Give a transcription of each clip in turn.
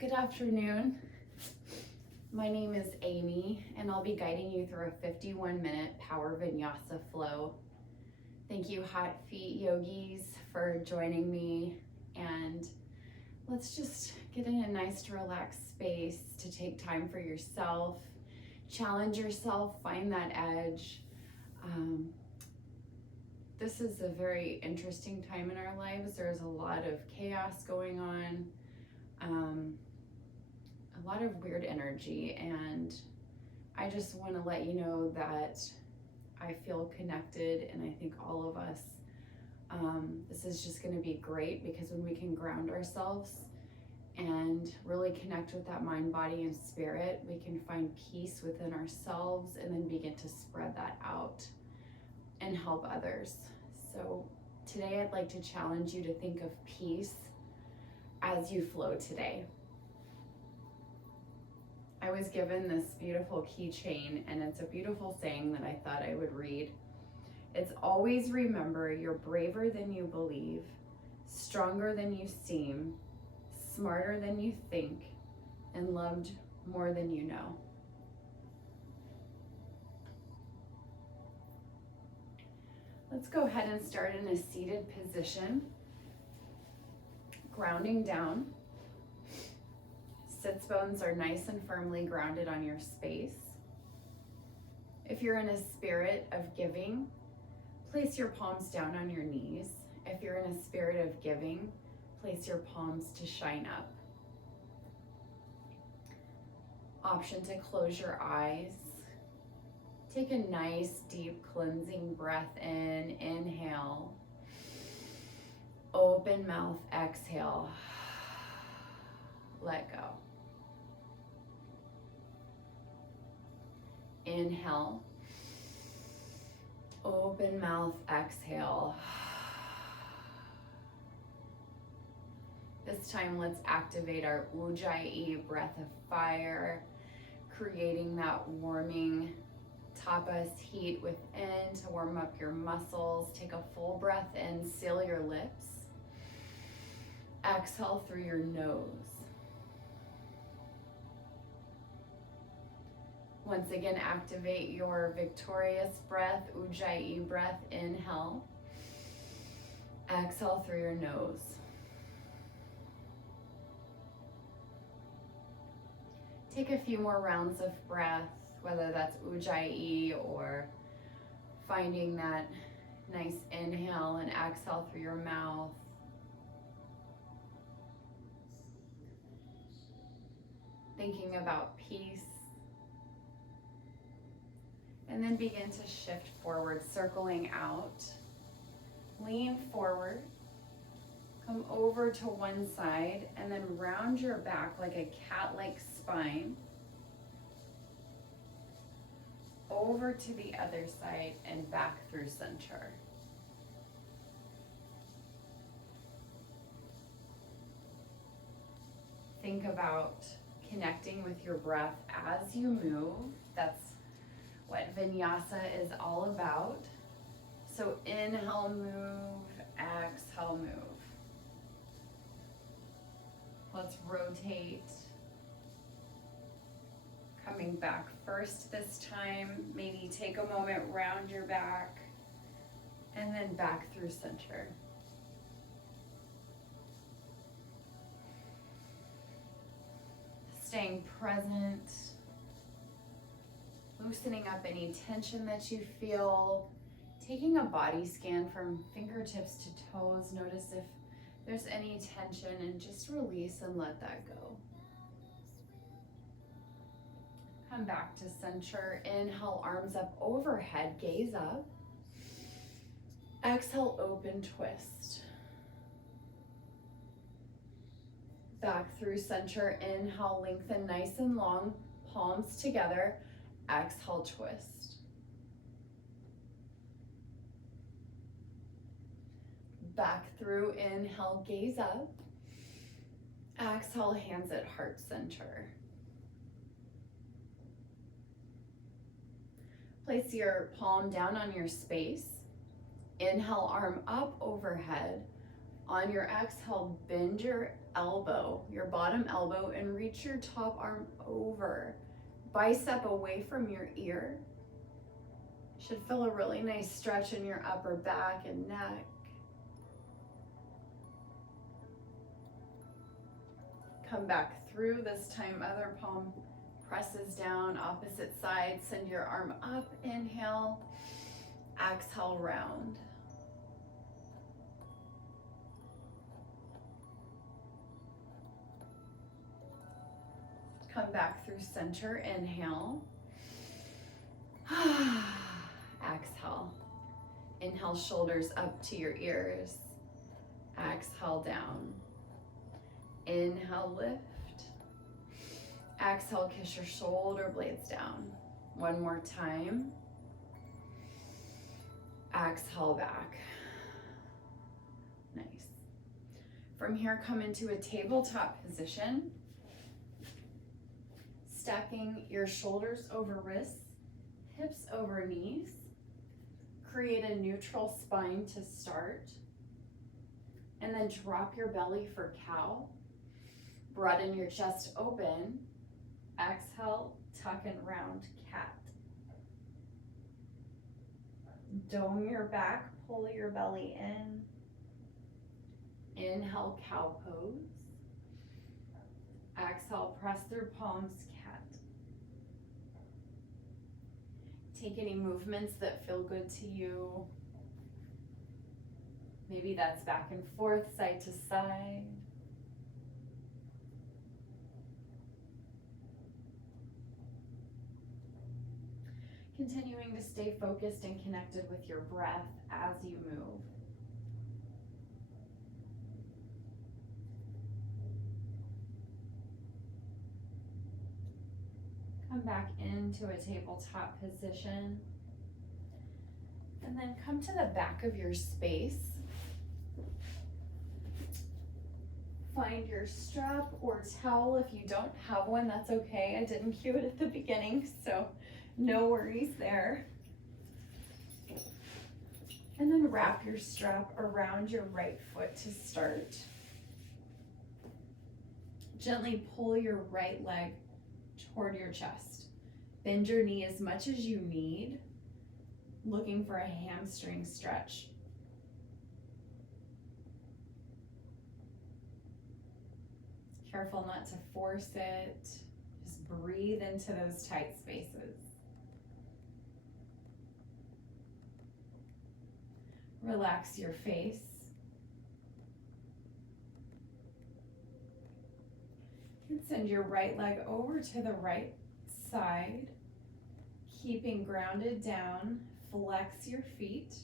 Good afternoon. My name is Amy, and I'll be guiding you through a 51-minute Power Vinyasa flow. Thank you, Hot Feet Yogis, for joining me. And let's just get in a nice, relaxed space to take time for yourself, challenge yourself, find that edge. This is a very interesting time in our lives. There's a lot of chaos going on. A lot of weird energy, and I just want to let you know that I feel connected, and I think all of us, this is just going to be great, because when we can ground ourselves and really connect with that mind, body, and spirit, we can find peace within ourselves and then begin to spread that out and help others. So today I'd like to challenge you to think of peace as you flow today. I was given this beautiful keychain, and it's a beautiful saying that I thought I would read. It's always remember you're braver than you believe, stronger than you seem, smarter than you think, and loved more than you know. Let's go ahead and start in a seated position, grounding down. Sits bones are nice and firmly grounded on your space. If you're in a spirit of giving, place your palms down on your knees. If you're in a spirit of giving, place your palms to shine up. Option to close your eyes. Take a nice, deep, cleansing breath in. Inhale. Open mouth, exhale. Let go. Inhale. Open mouth, exhale. This time, let's activate our Ujjayi breath of fire, creating that warming tapas heat within to warm up your muscles. Take a full breath in, seal your lips. Exhale through your nose. Once again, activate your victorious breath, Ujjayi breath. Inhale. Exhale through your nose. Take a few more rounds of breath, whether that's Ujjayi or finding that nice inhale and exhale through your mouth. Thinking about peace. And then begin to shift forward, circling out. Lean forward. Come over to one side and then round your back like a cat-like spine. Over to the other side and back through center. Think about connecting with your breath as you move. That's what Vinyasa is all about. So inhale, move, exhale, move. Let's rotate. Coming back first this time. Maybe take a moment, round your back, and then back through center. Staying present. Loosening up any tension that you feel. Taking a body scan from fingertips to toes. Notice if there's any tension and just release and let that go. Come back to center. Inhale, arms up overhead, gaze up. Exhale, open twist. Back through center. Inhale, lengthen nice and long, palms together. Exhale, twist. Back through, inhale, gaze up. Exhale, hands at heart center. Place your palm down on your space. Inhale, arm up overhead. On your exhale, bend your elbow, your bottom elbow, and reach your top arm over. Bicep away from your ear. Should feel a really nice stretch in your upper back and neck. Come back through. This time, other palm presses down, opposite side. Send your arm up, inhale. Exhale, round. Come back through center, inhale. Exhale. Inhale, shoulders up to your ears. Exhale, down. Inhale, lift. Exhale, kiss your shoulder blades down. One more time. Exhale, back. Nice. From here, come into a tabletop position. Stacking your shoulders over wrists, hips over knees. Create a neutral spine to start. And then drop your belly for cow. Broaden your chest open. Exhale, tuck and round cat. Dome your back, pull your belly in. Inhale, cow pose. Exhale, press through palms, cat. Take any movements that feel good to you. Maybe that's back and forth, side to side. Continuing to stay focused and connected with your breath as you move. Come back into a tabletop position. And then come to the back of your space. Find your strap or towel. If you don't have one, that's okay. I didn't cue it at the beginning, so no worries there. And then wrap your strap around your right foot to start. Gently pull your right leg toward your chest. Bend your knee as much as you need, looking for a hamstring stretch. Careful not to force it. Just breathe into those tight spaces. Relax your face. And send your right leg over to the right side, keeping grounded down. Flex your feet.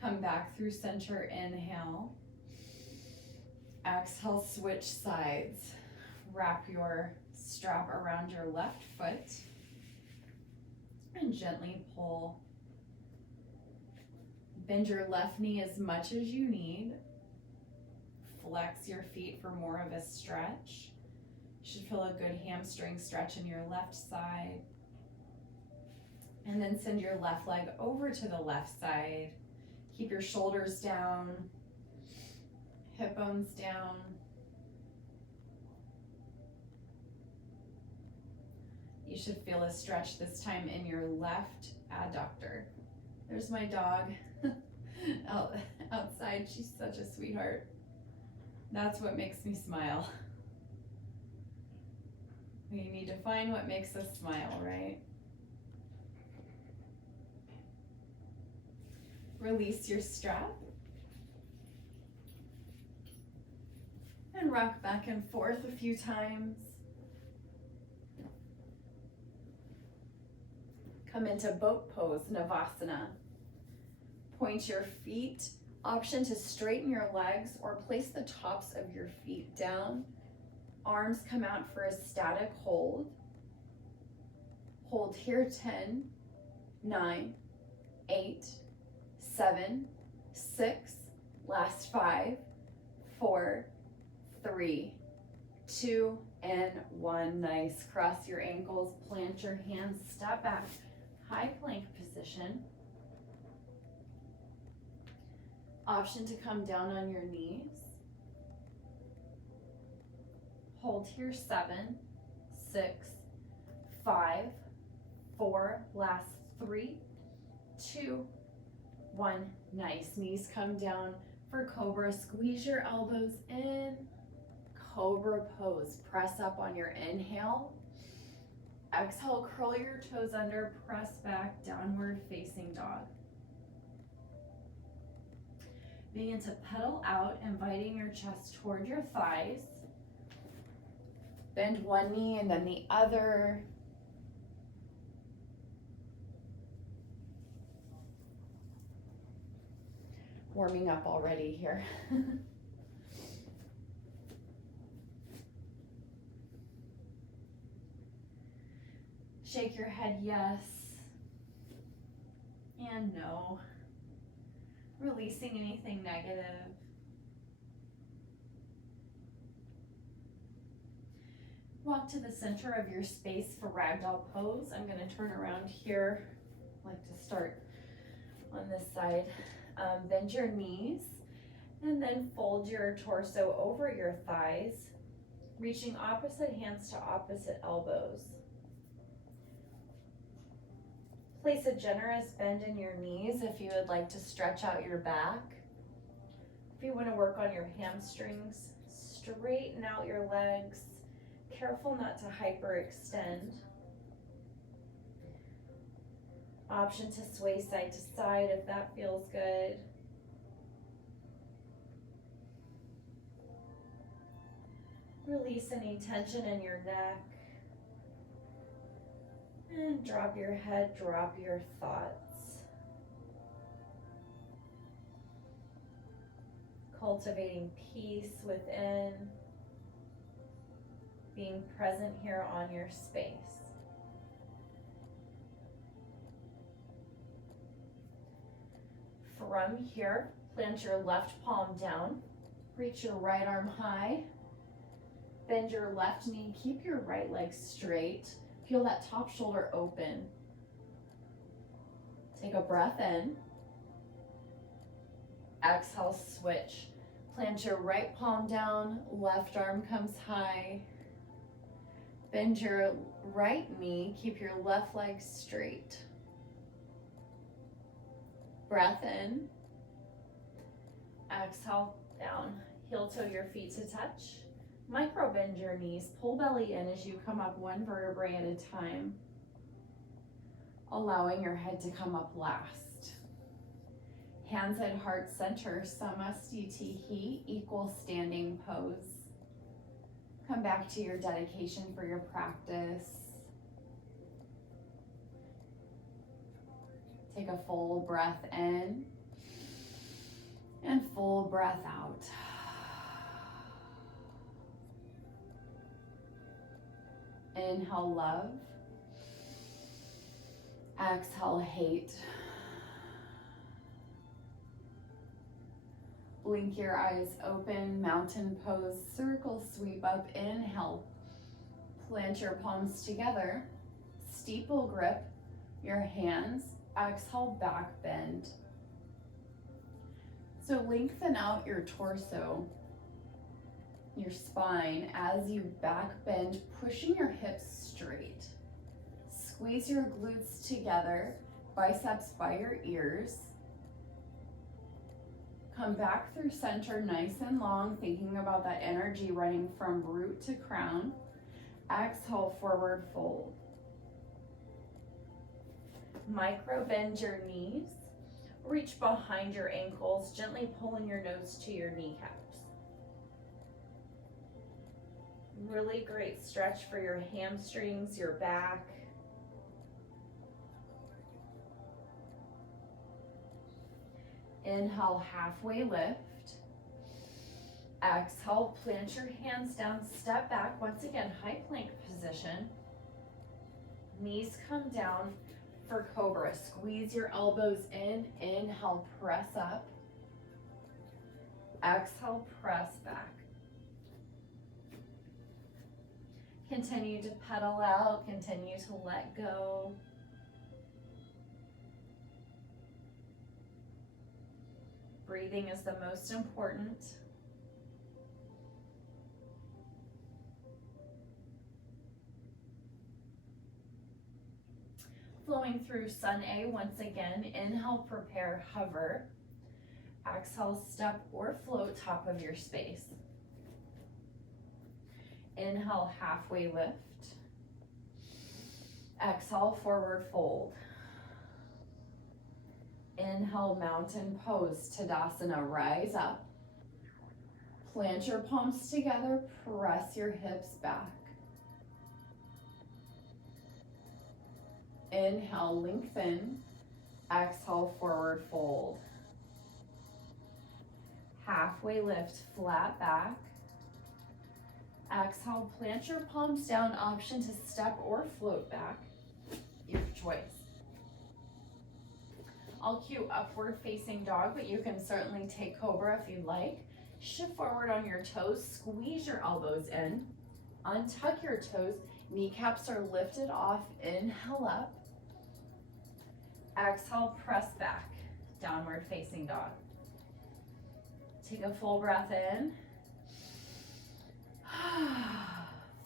Come back through center, inhale. Exhale, switch sides. Wrap your strap around your left foot and gently pull. Bend your left knee as much as you need. Flex your feet for more of a stretch. You should feel a good hamstring stretch in your left side. And then send your left leg over to the left side. Keep your shoulders down, hip bones down. You should feel a stretch this time in your left adductor. There's my dog outside. She's such a sweetheart. That's what makes me smile. We need to find what makes us smile, right? Release your strap. And rock back and forth a few times. Come into boat pose, Navasana. Point your feet. Option to straighten your legs or place the tops of your feet down. Arms come out for a static hold. Hold here 10, 9, 8, 7, 6, last 5, 4, 3, 2, And one, nice. Cross your ankles, plant your hands, step back, high plank position. Option to come down on your knees. Hold here, 7, 6, 5, 4, last 3, 2, 1. Nice. Knees come down for cobra. Squeeze your elbows in. Cobra pose. Press up on your inhale. Exhale, curl your toes under, press back, downward facing dog. Begin to pedal out, inviting your chest toward your thighs. Bend one knee and then the other. Warming up already here. Shake your head yes and no. Releasing anything negative. Walk to the center of your space for ragdoll pose. I'm going to turn around here. I like to start on this side. Bend your knees and then fold your torso over your thighs, reaching opposite hands to opposite elbows. Place a generous bend in your knees if you would like to stretch out your back. If you want to work on your hamstrings, straighten out your legs. Careful not to hyperextend. Option to sway side to side if that feels good. Release any tension in your neck. And drop your head, drop your thoughts. Cultivating peace within. Being present here on your space. From here, plant your left palm down. Reach your right arm high. Bend your left knee. Keep your right leg straight. Feel that top shoulder open. Take a breath in. Exhale, switch. Plant your right palm down, left arm comes high. Bend your right knee, keep your left leg straight. Breath in. Exhale, down. Heel toe your feet to touch. Micro bend your knees, pull belly in as you come up one vertebrae at a time, allowing your head to come up last. Hands at heart center, Samastitihi, equal standing pose. Come back to your dedication for your practice. Take a full breath in and full breath out. Inhale, love. Exhale, hate. Blink your eyes open, mountain pose, circle sweep up. Inhale, plant your palms together, steeple grip your hands. Exhale, back bend. So lengthen out your torso, your spine as you back bend, pushing your hips straight. Squeeze your glutes together, biceps by your ears. Come back through center nice and long, thinking about that energy running from root to crown. Exhale, forward fold. Micro bend your knees. Reach behind your ankles, gently pulling your nose to your kneecaps. Really great stretch for your hamstrings, your back. Inhale, halfway lift. Exhale, plant your hands down, step back. Once again, high plank position. Knees come down for cobra. Squeeze your elbows in. Inhale, press up. Exhale, press back. Continue to pedal out, continue to let go. Breathing is the most important. Flowing through Sun A once again. Inhale, prepare, hover. Exhale, step or float top of your space. Inhale, halfway lift. Exhale, forward fold. Inhale, mountain pose, Tadasana, rise up. Plant your palms together, press your hips back. Inhale, lengthen. Exhale, forward fold. Halfway lift, flat back. Exhale, plant your palms down, option to step or float back, your choice. I'll cue upward facing dog, but you can certainly take cobra if you'd like. Shift forward on your toes, squeeze your elbows in, untuck your toes, kneecaps are lifted off, inhale up. Exhale, press back, downward facing dog. Take a full breath in.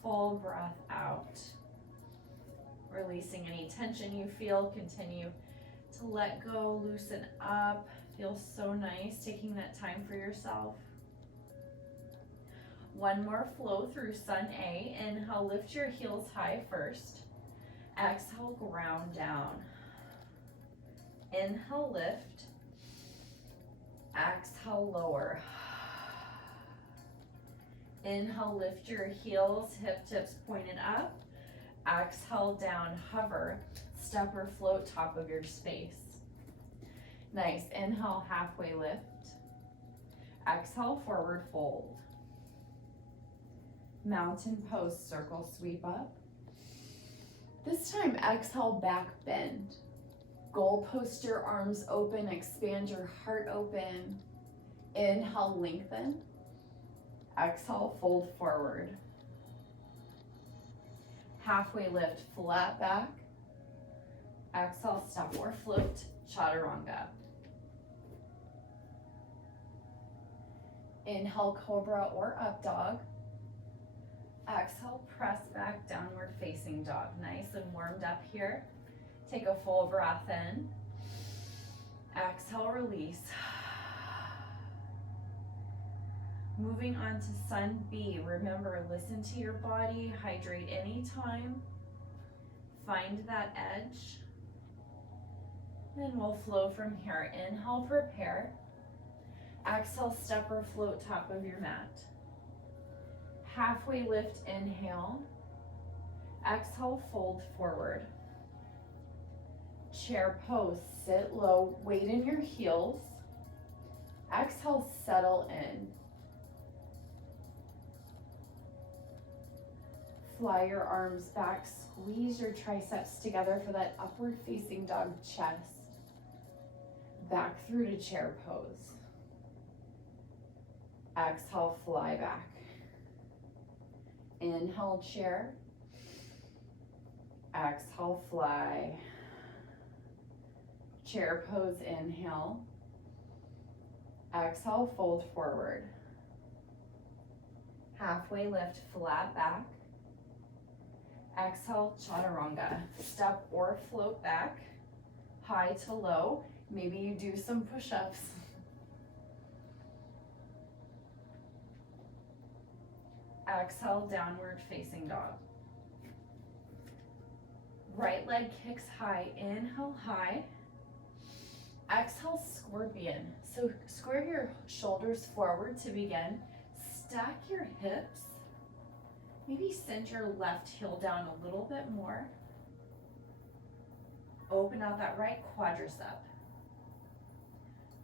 Full breath out. Releasing any tension you feel, continue to let go, loosen up. Feels so nice taking that time for yourself. One more flow through Sun A. Inhale, lift your heels high first. Exhale, ground down. Inhale, lift. Exhale, lower. Inhale, lift your heels, hip tips pointed up. Exhale, down, hover. Step or float top of your space. Nice. Inhale, halfway lift. Exhale, forward fold. Mountain pose, circle sweep up. This time, exhale, back bend. Goal post your arms open, expand your heart open. Inhale, lengthen. Exhale, fold forward. Halfway lift, flat back. Exhale, step or float, chaturanga. Inhale, cobra or up dog. Exhale, press back, downward facing dog. Nice and warmed up here. Take a full breath in. Exhale, release. Moving on to Sun B. Remember, listen to your body, hydrate anytime. Find that edge. Then we'll flow from here. Inhale, prepare. Exhale, step or float top of your mat. Halfway lift, inhale. Exhale, fold forward. Chair pose, sit low, weight in your heels. Exhale, settle in. Fly your arms back, squeeze your triceps together for that upward facing dog chest. Back through to chair pose. Exhale, fly back. Inhale, chair. Exhale, fly. Chair pose, inhale. Exhale, fold forward. Halfway lift, flat back. Exhale, chaturanga. Step or float back, high to low. Maybe you do some push-ups. Exhale, downward facing dog. Right leg kicks high. Inhale, high. Exhale, scorpion. So square your shoulders forward to begin. Stack your hips. Maybe send your left heel down a little bit more. Open out that right quadricep.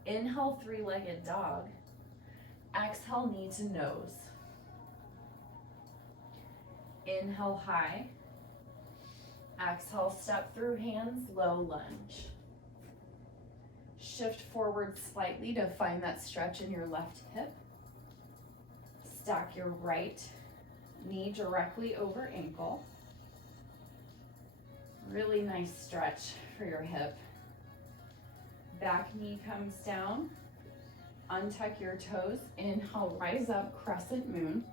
Inhale, three-legged dog. Exhale, knee to nose. Inhale, high. Exhale, step through hands, low lunge. Shift forward slightly to find that stretch in your left hip. Stack your right knee directly over ankle. Really nice stretch for your hip. Back knee comes down. Untuck your toes. Inhale, rise up, crescent moon.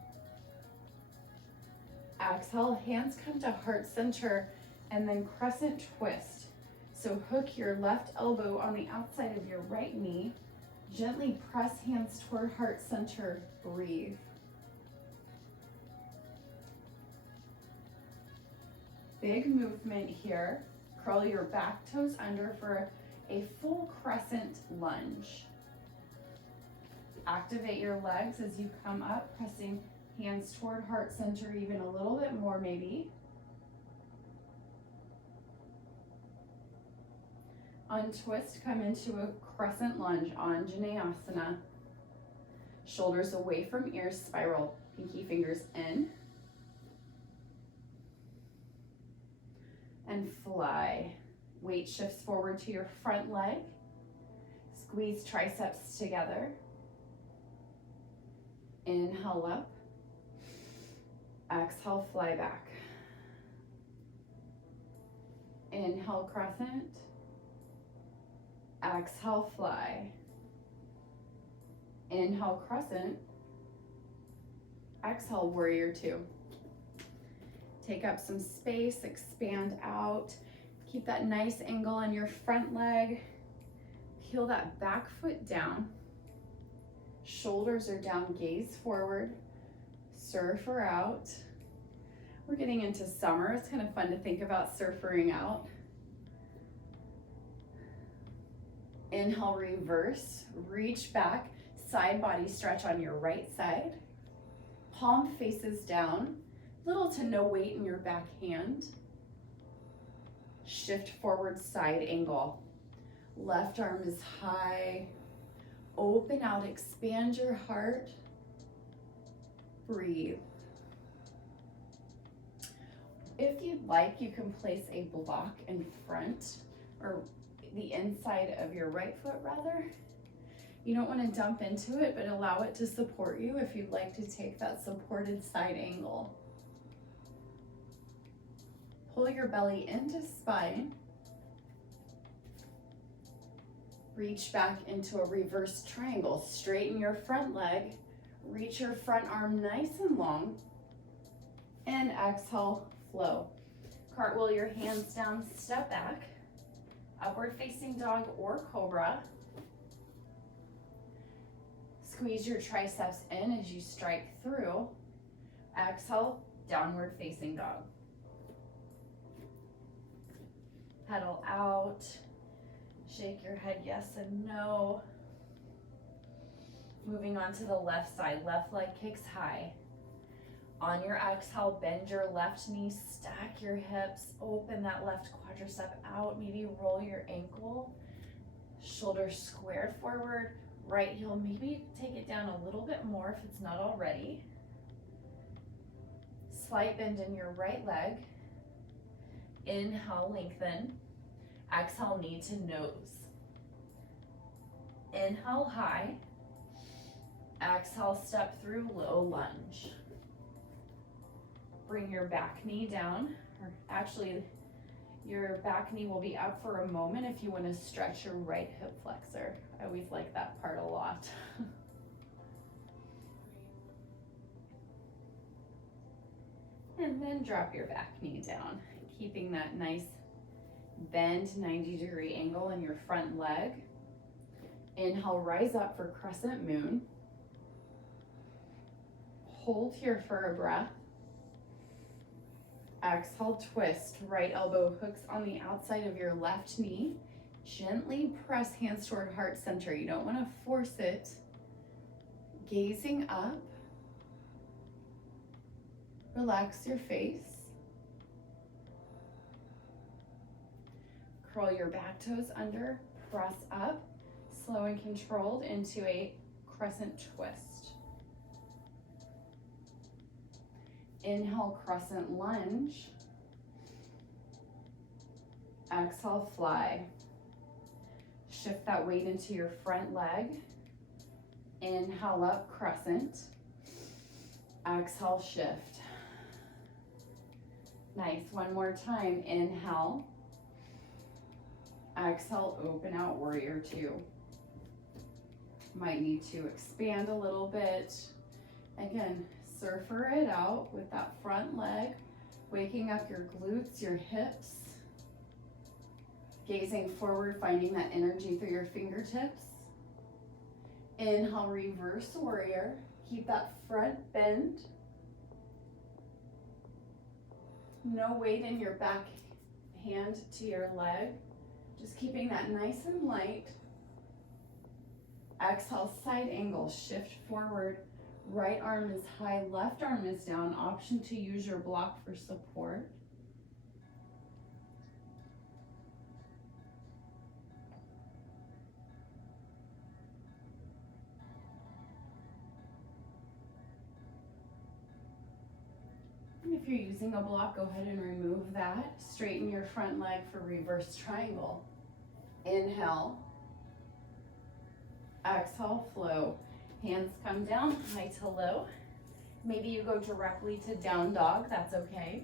Exhale, hands come to heart center, and then crescent twist. So hook your left elbow on the outside of your right knee. Gently press hands toward heart center. Breathe. Big movement here. Curl your back toes under for a full crescent lunge. Activate your legs as you come up, pressing hands toward heart center even a little bit more maybe. Untwist, come into a crescent lunge, Anjaneyasana. Shoulders away from ears, spiral, pinky fingers in. And fly. Weight shifts forward to your front leg. Squeeze triceps together. Inhale up. Exhale, fly back. Inhale, crescent. Exhale, fly. Inhale, crescent. Exhale, warrior two. Take up some space, expand out. Keep that nice angle on your front leg. Peel that back foot down. Shoulders are down, gaze forward. Surfer out. We're getting into summer. It's kind of fun to think about surfering out. Inhale, reverse. Reach back. Side body stretch on your right side. Palm faces down. Little to no weight in your back hand. Shift forward, side angle. Left arm is high. Open out, expand your heart. Breathe. If you'd like, you can place a block in front, or the inside of your right foot rather. You don't want to dump into it, but allow it to support you if you'd like to take that supported side angle. Pull your belly into spine. Reach back into a reverse triangle. Straighten your front leg. Reach your front arm nice and long. And exhale, flow. Cartwheel your hands down, step back. Upward facing dog or cobra. Squeeze your triceps in as you strike through. Exhale, downward facing dog. Pedal out. Shake your head yes and no. Moving on to the left side. Left leg kicks high. On your exhale, bend your left knee, stack your hips, open that left quadricep out, maybe roll your ankle. Shoulders squared forward. Right heel, maybe take it down a little bit more if it's not already. Slight bend in your right leg. Inhale, lengthen. Exhale, knee to nose. Inhale, high. Exhale, step through, low lunge. Bring your back knee down, or actually your back knee will be up for a moment if you want to stretch your right hip flexor. I always like that part a lot. And then drop your back knee down, keeping that nice bend 90-degree angle in your front leg. Inhale, rise up for crescent moon. Hold here for a breath. Exhale, twist. Right elbow hooks on the outside of your left knee. Gently press hands toward heart center. You don't want to force it. Gazing up. Relax your face. Curl your back toes under. Press up. Slow and controlled into a crescent twist. Inhale, crescent lunge. Exhale, fly. Shift that weight into your front leg. Inhale up, crescent. Exhale, shift. Nice, one more time, inhale. Exhale, open out, warrior two. Might need to expand a little bit. Again, surfer it out with that front leg, waking up your glutes, your hips, gazing forward, finding that energy through your fingertips. Inhale, reverse warrior. Keep that front bend. No weight in your back hand to your leg. Just keeping that nice and light. Exhale, side angle, shift forward. Right arm is high, left arm is down. Option to use your block for support. And if you're using a block, go ahead and remove that. Straighten your front leg for reverse triangle. Inhale. Exhale, flow. Hands come down, high to low. Maybe you go directly to down dog, that's okay.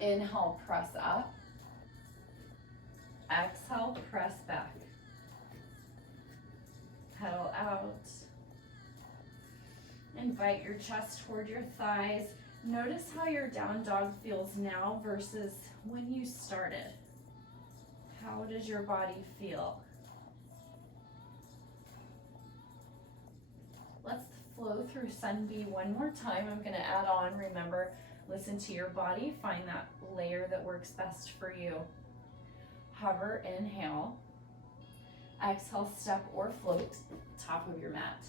Inhale, press up. Exhale, press back. Pedal out. Invite your chest toward your thighs. Notice how your down dog feels now versus when you started. How does your body feel? Let's flow through Sun B one more time. I'm gonna add on, remember, listen to your body, find that layer that works best for you. Hover, inhale. Exhale, step or float, top of your mat.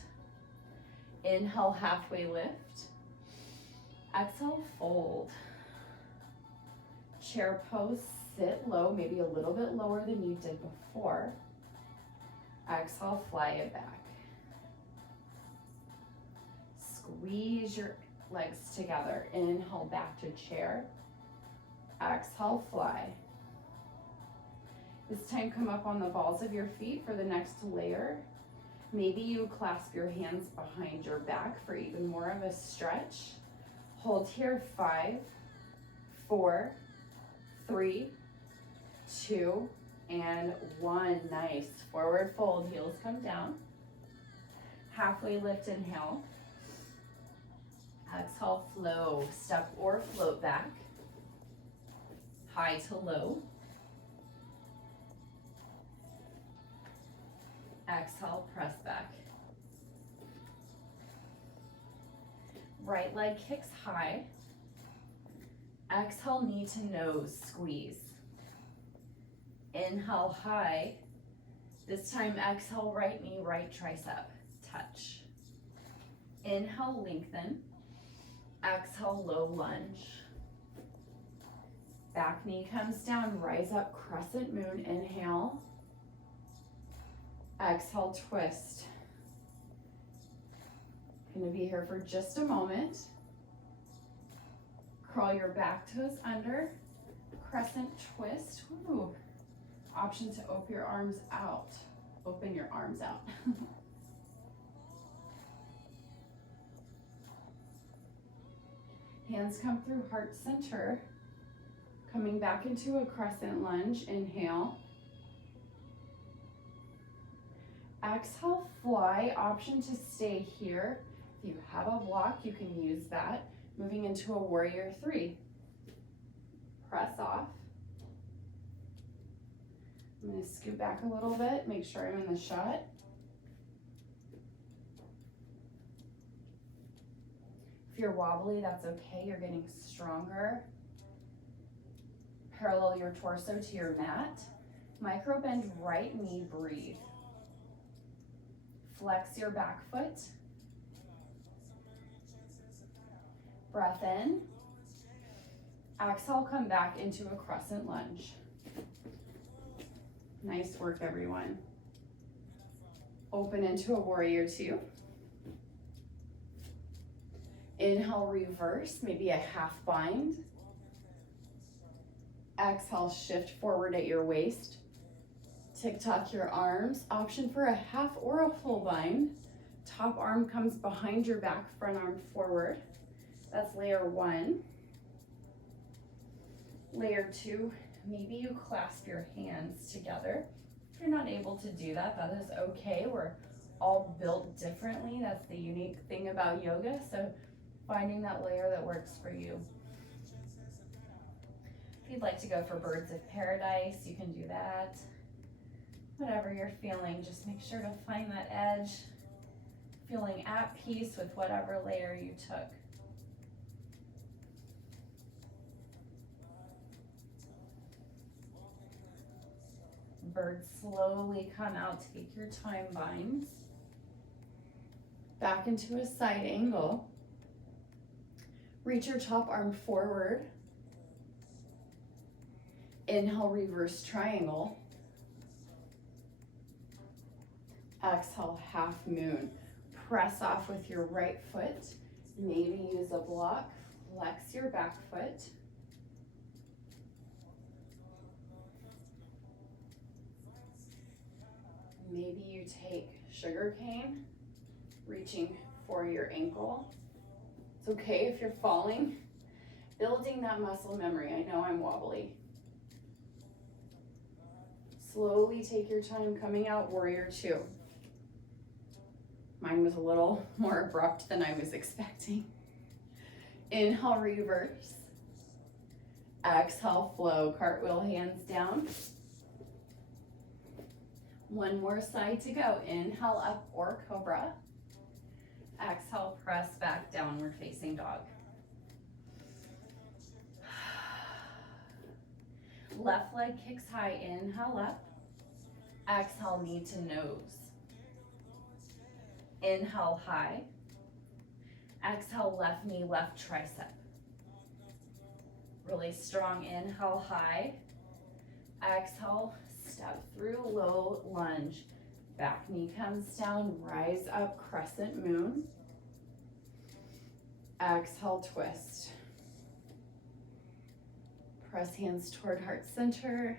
Inhale, halfway lift. Exhale, fold. Chair pose, sit low, maybe a little bit lower than you did before. Exhale, fly it back. Squeeze your legs together. Inhale, back to chair. Exhale, fly. This time, come up on the balls of your feet for the next layer. Maybe you clasp your hands behind your back for even more of a stretch. Hold here, 5, 4, 3, 2, and 1. Nice. Forward fold, heels come down. Halfway lift, inhale. Exhale, flow, step or float back. High to low. Exhale, press back. Right leg kicks high. Exhale, knee to nose, squeeze. Inhale, high. This time, exhale, right knee, right tricep, touch. Inhale, lengthen. Exhale, low lunge. Back knee comes down, rise up, crescent moon, inhale. Exhale, twist. Gonna be here for just a moment. Curl your back toes under, crescent twist. Ooh. Option to open your arms out. Open your arms out. Hands come through heart center. Coming back into a crescent lunge, inhale. Exhale, fly. Option to stay here. If you have a block, you can use that. Moving into a warrior 3. Press off. I'm going to scoot back a little bit, make sure I'm in the shot. If you're wobbly, that's okay. You're getting stronger. Parallel your torso to your mat. Micro bend right knee, breathe. Flex your back foot. Breath in. Exhale, come back into a crescent lunge. Nice work, everyone. Open into a warrior 2. Inhale, reverse, maybe a half bind. Exhale, shift forward at your waist. Tick-tock your arms. Option for a half or a full bind. Top arm comes behind your back, front arm forward. That's layer 1. Layer 2, maybe you clasp your hands together. If you're not able to do that, that is okay. We're all built differently. That's the unique thing about yoga. So finding that layer that works for you. If you'd like to go for birds of paradise, you can do that. Whatever you're feeling, just make sure to find that edge, feeling at peace with whatever layer you took. Birds slowly come out. Take your time, binds. Back into a side angle. Reach your top arm forward. Inhale, reverse triangle. Exhale, half moon. Press off with your right foot. Maybe use a block. Flex your back foot. Maybe you take sugar cane, reaching for your ankle. It's okay if you're falling. Building that muscle memory. I know I'm wobbly. Slowly take your time coming out, warrior 2. Mine was a little more abrupt than I was expecting. Inhale, reverse. Exhale, flow. Cartwheel, hands down. One more side to go. Inhale, up or cobra. Exhale, press back, downward facing dog. Left leg kicks high. Inhale, up. Exhale, knee to nose. Inhale, high. Exhale, left knee, left tricep. Really strong. Inhale, high. Exhale, step through, low lunge. Back knee comes down, rise up, crescent moon. Exhale, twist. Press hands toward heart center.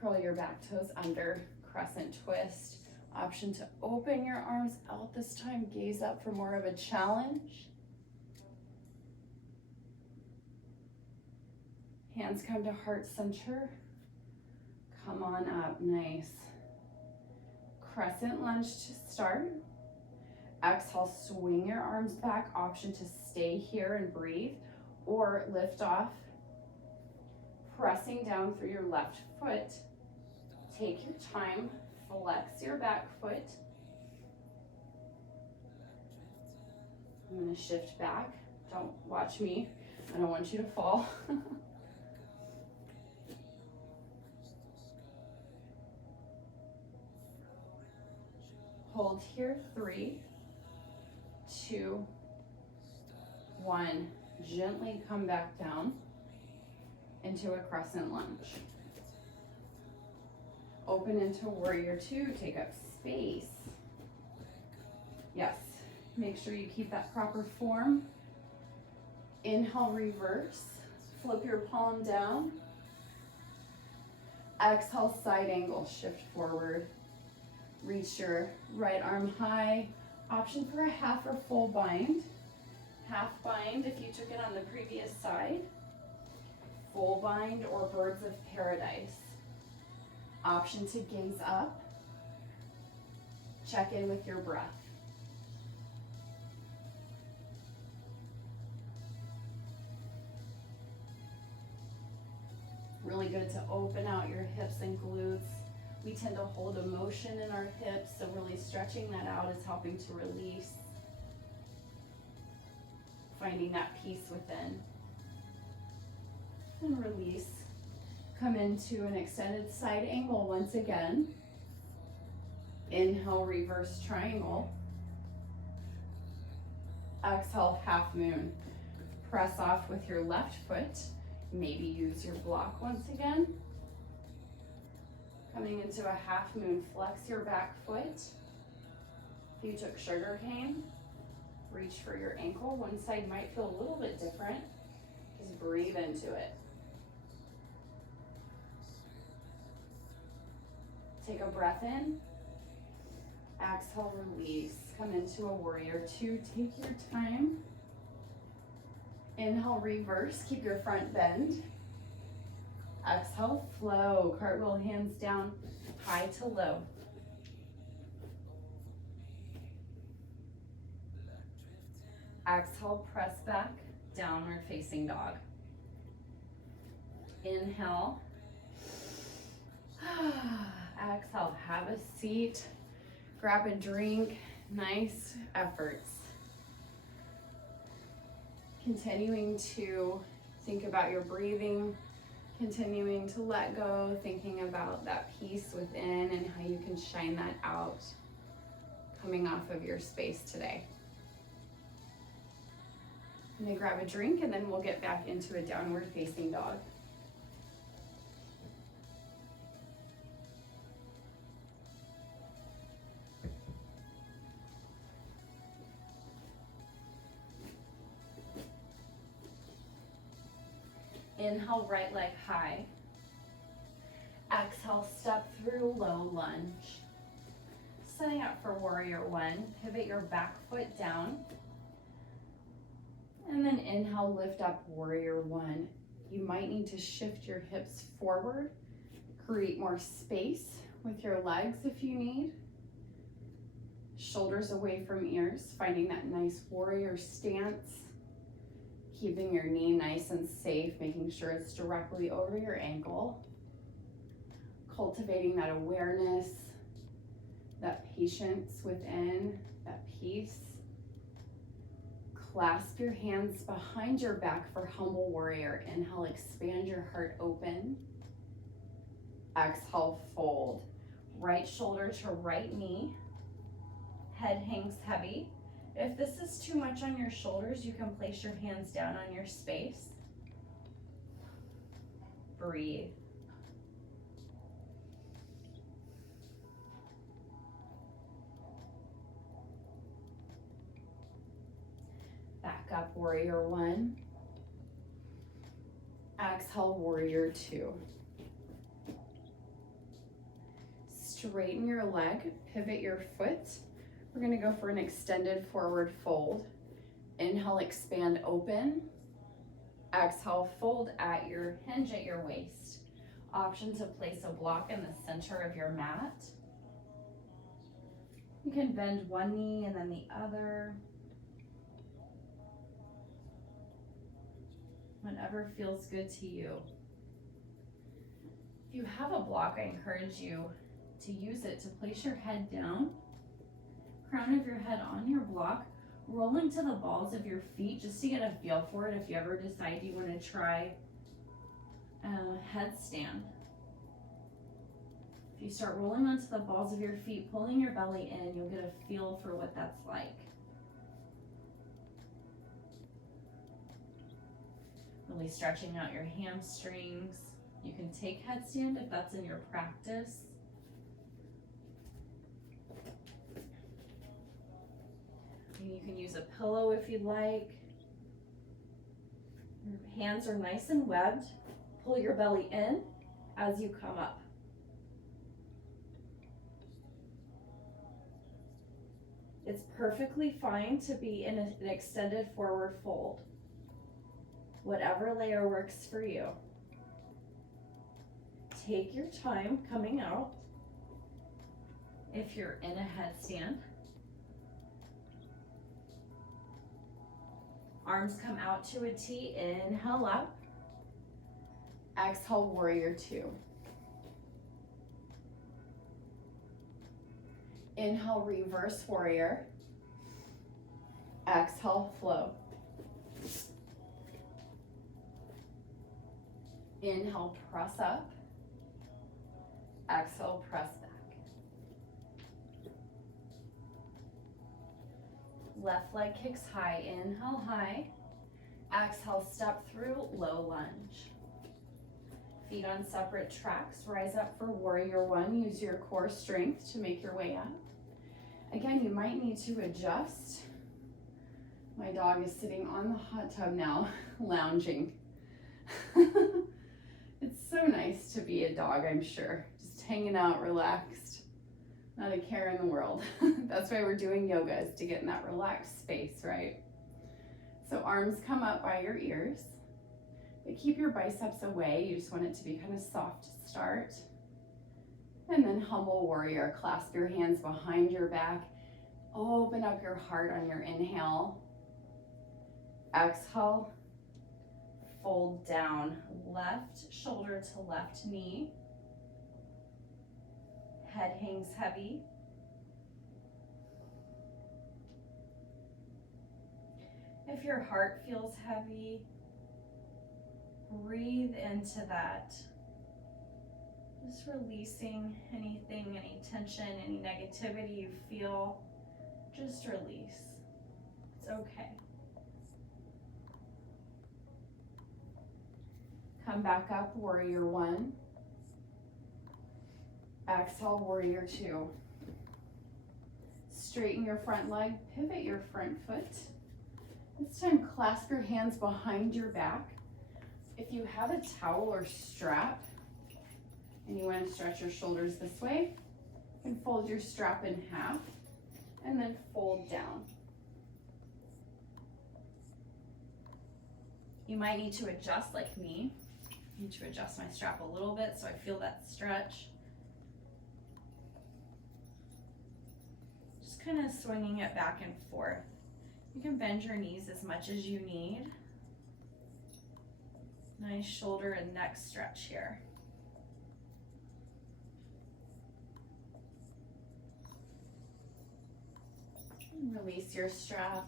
Curl your back toes under, crescent twist. Option to open your arms out this time. Gaze up for more of a challenge. Hands come to heart center. Come on up, nice. Crescent lunge to start. Exhale, swing your arms back. Option to stay here and breathe or lift off. Pressing down through your left foot. Take your time, flex your back foot. I'm gonna shift back. Don't watch me. I don't want you to fall. Hold here, 3, 2, 1. Gently come back down into a crescent lunge. Open into warrior 2, take up space. Yes, make sure you keep that proper form. Inhale, reverse, flip your palm down. Exhale, side angle, shift forward. Reach your right arm high. Option for a half or full bind. Half bind if you took it on the previous side. Full bind or birds of paradise. Option to gaze up. Check in with your breath. Really good to open out your hips and glutes. We tend to hold emotion in our hips, so really stretching that out is helping to release. Finding that peace within. And release. Come into an extended side angle once again. Inhale, reverse triangle. Exhale, half moon. Press off with your left foot. Maybe use your block once again. Coming into a half moon, flex your back foot. If you took sugar cane, reach for your ankle. One side might feel a little bit different. Just breathe into it. Take a breath in. Exhale, release. Come into a warrior 2. Take your time. Inhale, reverse. Keep your front bend. Exhale, flow. Cartwheel, hands down, high to low. Exhale, press back, downward facing dog. Inhale. Exhale, have a seat, grab a drink. Nice efforts. Continuing to think about your breathing, continuing to let go, thinking about that peace within and how you can shine that out coming off of your space today. I'm gonna grab a drink and then we'll get back into a downward facing dog. Inhale, right leg high. Exhale, step through low lunge. Setting up for warrior one, pivot your back foot down. And then inhale, lift up warrior one. You might need to shift your hips forward, create more space with your legs if you need. Shoulders away from ears, finding that nice warrior stance. Keeping your knee nice and safe, making sure it's directly over your ankle. Cultivating that awareness, that patience within, that peace. Clasp your hands behind your back for humble warrior. Inhale, expand your heart open. Exhale, fold. Right shoulder to right knee. Head hangs heavy. If this is too much on your shoulders, you can place your hands down on your space. Breathe. Back up, warrior one. Exhale, warrior two. Straighten your leg, pivot your foot. We're gonna go for an extended forward fold. Inhale, expand, open. Exhale, fold at your hinge at your waist. Option to place a block in the center of your mat. You can bend one knee and then the other. Whatever feels good to you. If you have a block, I encourage you to use it to place your head down, crown of your head on your block, roll into the balls of your feet just to get a feel for it if you ever decide you want to try a headstand. If you start rolling onto the balls of your feet, pulling your belly in, you'll get a feel for what that's like. Really stretching out your hamstrings. You can take headstand if that's in your practice. You can use a pillow if you'd like. Your hands are nice and webbed. Pull your belly in as you come up. It's perfectly fine to be in an extended forward fold. Whatever layer works for you. Take your time coming out. If you're in a headstand, arms come out to a T, inhale up. Exhale, warrior two. Inhale, reverse warrior. Exhale, flow. Inhale, press up. Exhale, press back. Left leg kicks high, inhale high. Exhale, step through, low lunge. Feet on separate tracks, rise up for warrior one. Use your core strength to make your way up. Again, you might need to adjust. My dog is sitting on the hot tub now, lounging. It's so nice to be a dog, I'm sure. Just hanging out, relaxed, not a care in the world. That's why we're doing yoga, is to get in that relaxed space, right? So arms come up by your ears. But keep your biceps away. You just want it to be kind of soft to start. And then humble warrior. Clasp your hands behind your back. Open up your heart on your inhale. Exhale. Fold down. Left shoulder to left knee. Head hangs heavy. If your heart feels heavy, breathe into that. Just releasing anything, any tension, any negativity you feel. Just release. It's okay. Come back up, warrior one. Exhale, warrior two. Straighten your front leg, pivot your front foot. This time, clasp your hands behind your back. If you have a towel or strap, and you want to stretch your shoulders this way, you can fold your strap in half, and then fold down. You might need to adjust like me. I need to adjust my strap a little bit so I feel that stretch. Just kind of swinging it back and forth. You can bend your knees as much as you need. Nice shoulder and neck stretch here. And release your strap.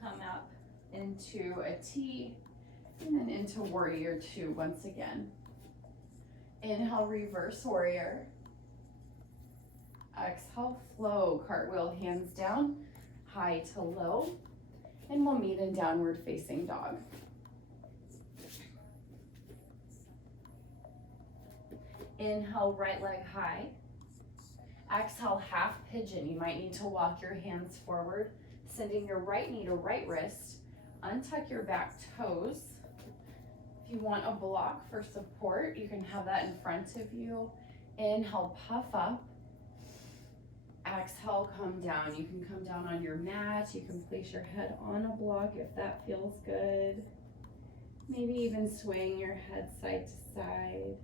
Come up into a T and then into warrior two once again. Inhale, reverse warrior. Exhale, flow, cartwheel, hands down, high to low, and we'll meet in downward facing dog. Inhale, right leg high. Exhale, half pigeon. You might need to walk your hands forward, sending your right knee to right wrist. Untuck your back toes. If you want a block for support, you can have that in front of you. Inhale, puff up. Exhale, come down. You can come down on your mat. You can place your head on a block if that feels good. Maybe even swaying your head side to side.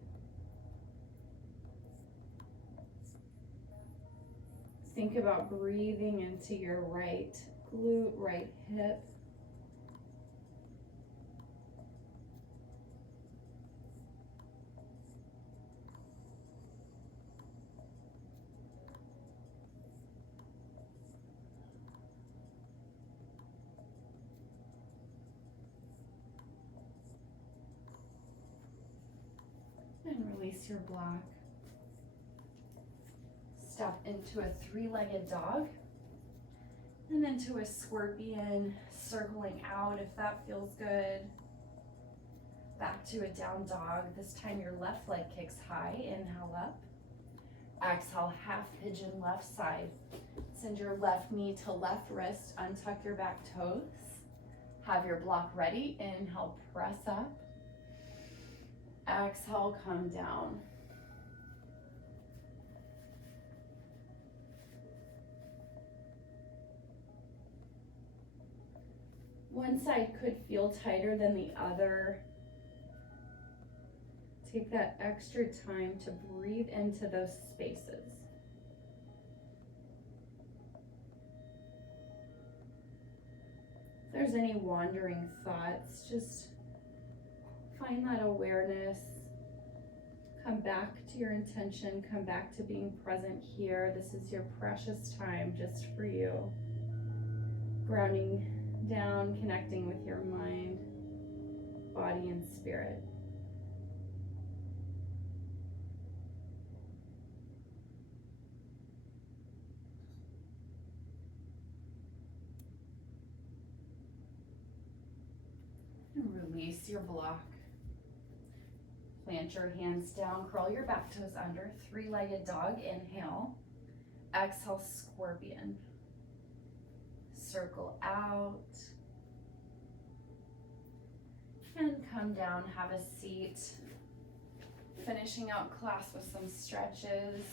Think about breathing into your right glute, right hip. And release your block. Step into a three-legged dog and into a scorpion, circling out if that feels good. Back to a down dog. This time your left leg kicks high. Inhale up. Exhale, half pigeon left side. Send your left knee to left wrist. Untuck your back toes. Have your block ready. Inhale, press up. Exhale, come down. One side could feel tighter than the other. Take that extra time to breathe into those spaces. If there's any wandering thoughts, just find that awareness. Come back to your intention. Come back to being present here. This is your precious time just for you. Grounding down, connecting with your mind, body, and spirit. And release your block. Plant your hands down, curl your back toes under, three-legged dog, inhale. Exhale, scorpion. Circle out. And come down, have a seat. Finishing out class with some stretches.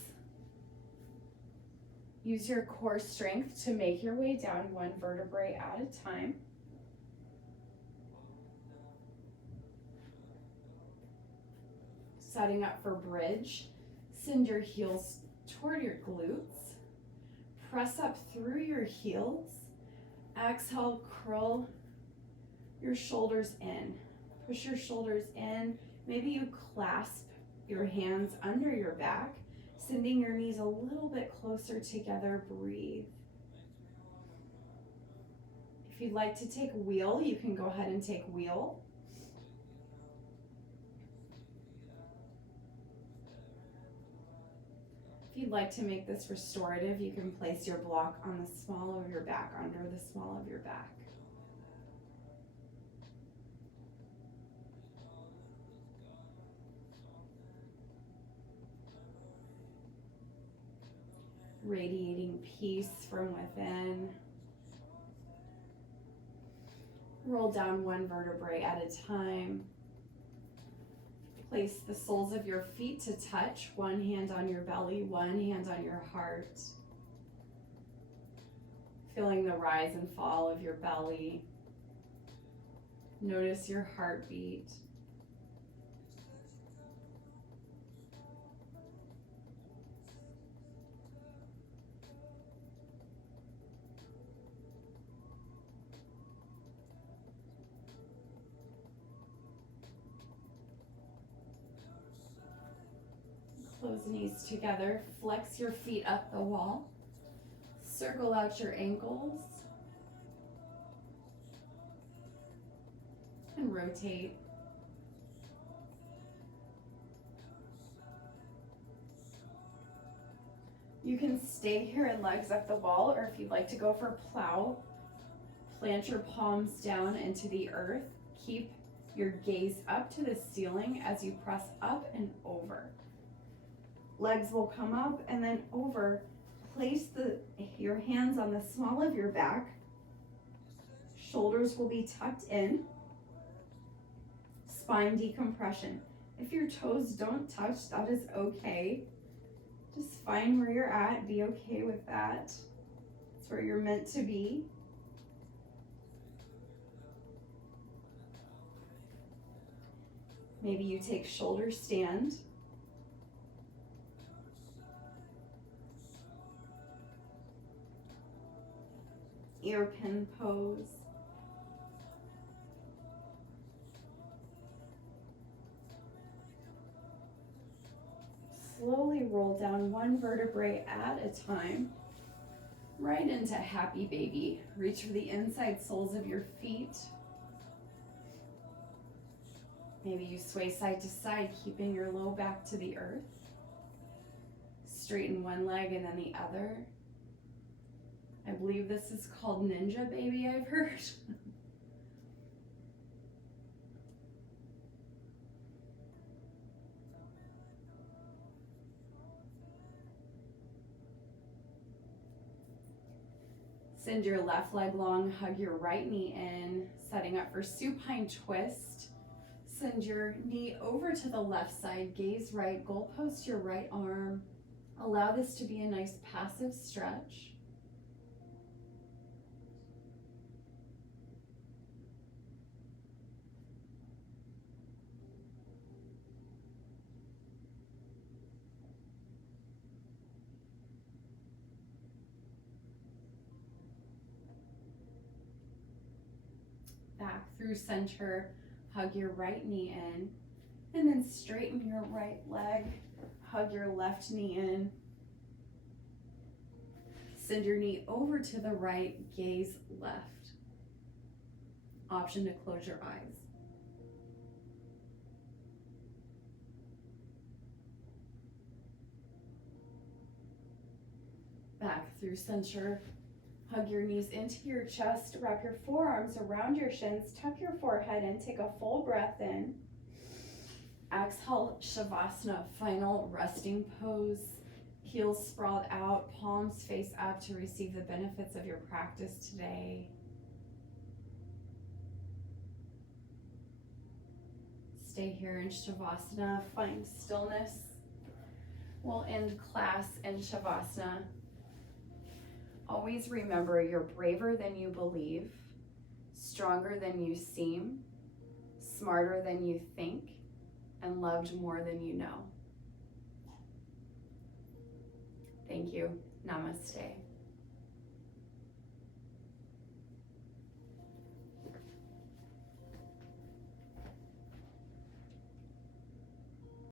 Use your core strength to make your way down one vertebrae at a time. setting up for bridge. Send your heels toward your glutes. Press up through your heels. Exhale, curl your shoulders in. Push your shoulders in. Maybe you clasp your hands under your back, sending your knees a little bit closer together. Breathe. If you'd like to take wheel, you can go ahead and take wheel. If you'd like to make this restorative, you can place your block on the small of your back, under the small of your back. Radiating peace from within. Roll down one vertebrae at a time. Place the soles of your feet to touch, one hand on your belly, one hand on your heart. Feeling the rise and fall of your belly. Notice your heartbeat. Close knees together, flex your feet up the wall, circle out your ankles, and rotate. You can stay here and legs up the wall, or if you'd like to go for plow, plant your palms down into the earth. Keep your gaze up to the ceiling as you press up and over. Legs will come up and then over. Place your hands on the small of your back. Shoulders will be tucked in. Spine decompression. If your toes don't touch, that is okay. Just find where you're at. Be okay with that. It's where you're meant to be. Maybe you take shoulder stand. Earpin pose. Slowly roll down one vertebrae at a time, right into happy baby. Reach for the inside soles of your feet. Maybe you sway side to side, keeping your low back to the earth. Straighten one leg and then the other. I believe this is called ninja baby, I've heard. Send your left leg long, hug your right knee in, setting up for supine twist. Send your knee over to the left side, gaze right, goalpost your right arm. Allow this to be a nice passive stretch. Back through center, hug your right knee in, and then straighten your right leg, hug your left knee in. Send your knee over to the right, gaze left. Option to close your eyes. Back through center. Hug your knees into your chest, wrap your forearms around your shins, tuck your forehead in, take a full breath in. Exhale, Shavasana, final resting pose. Heels sprawled out, palms face up to receive the benefits of your practice today. Stay here in Shavasana, find stillness. We'll end class in Shavasana. Always remember you're braver than you believe, stronger than you seem, smarter than you think, and loved more than you know. Thank you. Namaste.